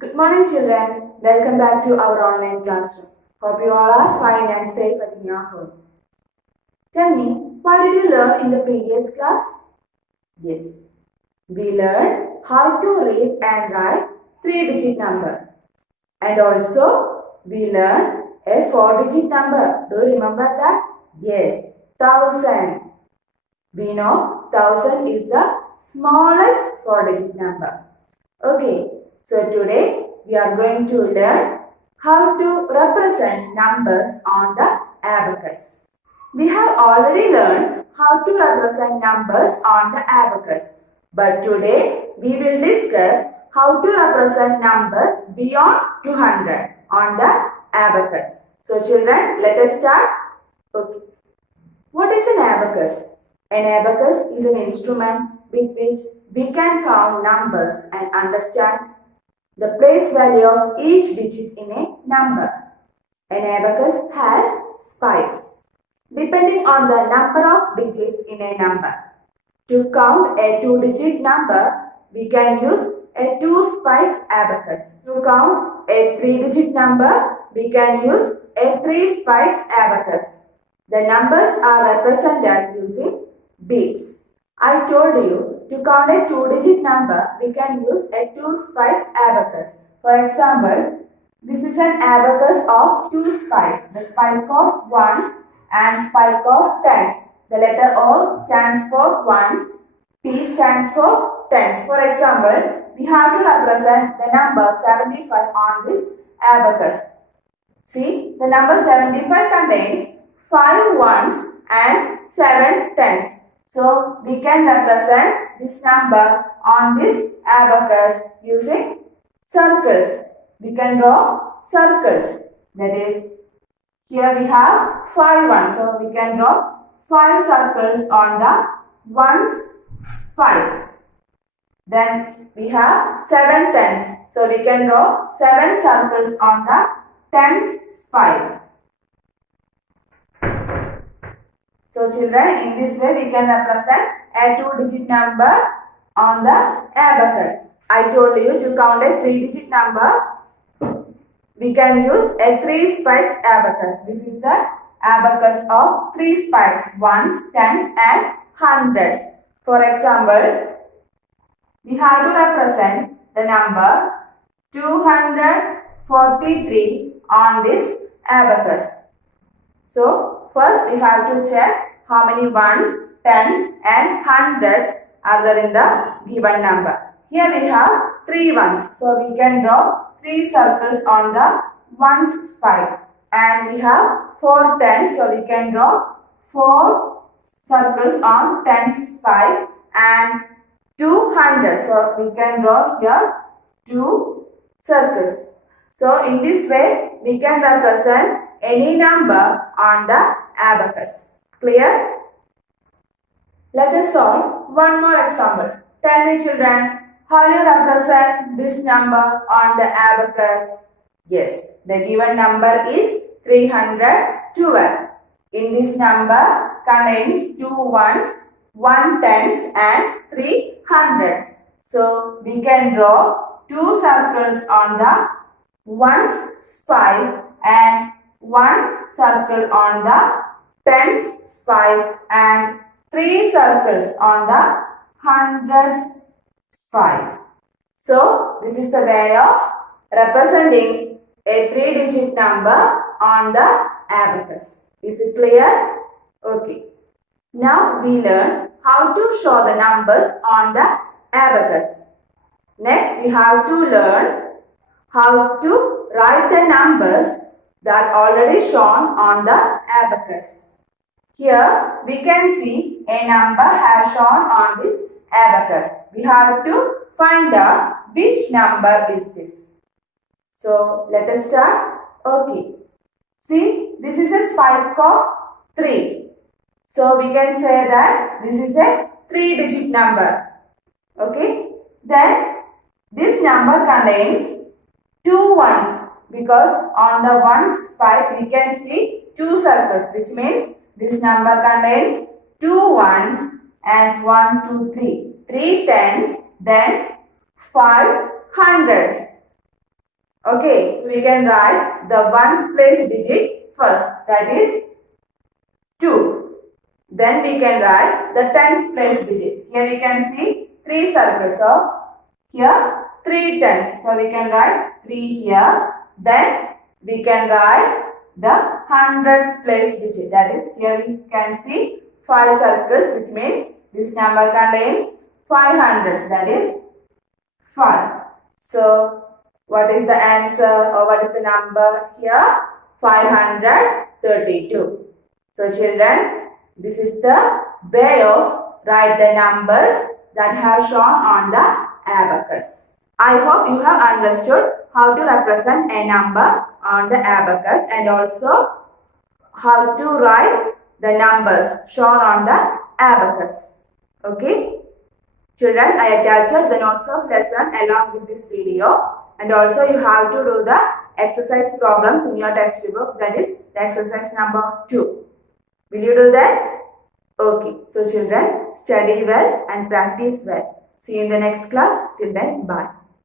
Good morning, children. Welcome back to our online classroom. Hope you all are fine and safe at your home. Tell me, what did you learn in the previous class? Yes, we learned how to read and write 3-digit number. And also, we learned a 4-digit number. Do you remember that? Yes, 1000. We know 1000 is the smallest 4-digit number. Okay, so today we are going to learn how to represent numbers on the abacus. We have already learned how to represent numbers on the abacus. But today we will discuss how to represent numbers beyond 200 on the abacus. So children, let us start. Okay. What is an abacus? An abacus is an instrument with which we can count numbers and understand the place value of each digit in a number. An abacus has spikes depending on the number of digits in a number. To count a 2-digit number, we can use a 2-spiked abacus. To count a 3-digit number, we can use a 3-spiked abacus. The numbers are represented using beads. I told you to count a 2-digit number, we can use a 2-spikes abacus. For example, this is an abacus of 2 spikes, the spike of 1 and spike of tens. The letter O stands for ones, T stands for tens. For example, we have to represent the number 75 on this abacus. See, the number 75 contains 5 ones and 7 tens. So, we can represent this number on this abacus using circles. We can draw circles. That is, here we have 5 ones. So, we can draw 5 circles on the ones spike. Then we have 7 tens. So, we can draw 7 circles on the tens spike. So children, in this way we can represent a 2-digit number on the abacus. I told you to count a 3-digit number, we can use a 3-spikes abacus. This is the abacus of 3 spikes, ones, tens and hundreds. For example, we have to represent the number 243 on this abacus. So, first we have to check how many ones, tens and hundreds are there in the given number. Here we have 3 ones. So, we can draw 3 circles on the ones spike. And we have 4 tens. So, we can draw 4 circles on tens spike and 2 hundreds. So, we can draw here 2 circles. So, in this way, we can represent any number on the abacus. Clear? Let us solve one more example. Tell me children, how do you represent this number on the abacus? Yes, the given number is 312. In this number contains 2 ones, 1 tens and 3 hundreds. So, we can draw 2 circles on the ones spike and 1 circle on the tens spike and 3 circles on the hundreds spike. So, this is the way of representing a 3-digit number on the abacus. Is it clear? Okay. Now, we learn how to show the numbers on the abacus. Next, we have to learn how to write the numbers that already shown on the abacus. Here we can see a number has shown on this abacus. We have to find out which number is this. So let us start. Okay. See, this is a spike of 3. So we can say that this is a 3-digit number. Okay. Then this number contains 2 ones. Because on the ones spike we can see 2 circles, which means this number contains 2 ones and 1, 2, 3. 3 tens, then 5 hundreds. Okay, we can write the ones place digit first, that is 2. Then we can write the tens place digit. Here we can see 3 circles. So here 3 tens. So we can write 3 here. Then we can write the hundreds place digit. That is, here we can see 5 circles, which means this number contains 5 hundreds. That is 5. So what is the answer, or what is the number here? 532. So children, this is the way of write the numbers that have shown on the abacus. I hope you have understood how to represent a number on the abacus and also how to write the numbers shown on the abacus. Okay. Children, I attached the notes of lesson along with this video, and also you have to do the exercise problems in your textbook, that is the exercise number 2. Will you do that? Okay. So children, study well and practice well. See you in the next class. Till then, bye.